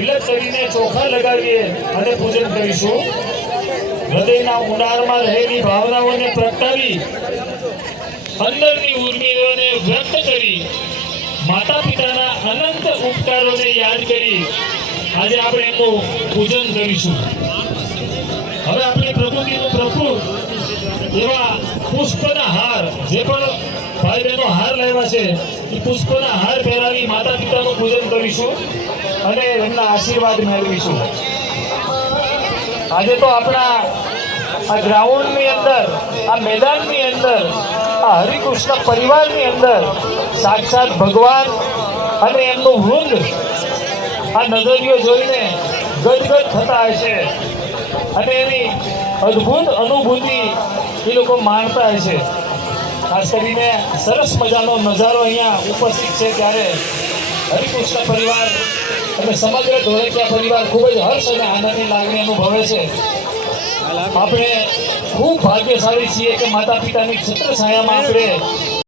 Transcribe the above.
તિલક કરીને ચોખા લગાવીએ અને પૂજન કરીશું। હૃદયના ઊંડાણમાં રહેલી ભાવનાઓને પ્રગટાવી અંદરની ઉર્મિઓને વ્યક્ત કરી માતા પિતાના અનંત ઉપકારોને યાદ કરી આજે આપણે એનું પૂજન કરીશું। હવે આપણે પ્રકૃતિનું પ્રકૃત એવા પુષ્પના હાર જે પણ ભાઈ બહેનો હાર લાવ્યા છે એ પુષ્પના હાર પહેરાવી માતા પિતાનું પૂજન કરીશું અને એમના આશીર્વાદ મેળવીશું। આજે તો આપણા આ ગ્રાઉન્ડની અંદર આ મેદાનની અંદર આ હરિકૃષ્ણ પરિવારની અંદર સાક્ષાત ભગવાન અને એમનું વૃંદ આ નજરીઓ જોઈને ગદગદ થતા હશે અને એની અદ્ભુત અનુભૂતિ એ લોકો માણતા હશે। ખાસ કરીને સરસ મજાનો નજારો અહીંયા ઉપસ્થિત છે ત્યારે હરિકૃષ્ણ પરિવાર અને સમગ્ર ધોળકિયા પરિવાર ખૂબ જ હર્ષ અને આનંદની લાગણી અનુભવે છે। આપણે ખૂબ ભાગ્યશાળી છીએ કે માતા પિતાની છત્ર છાયામાં આપણે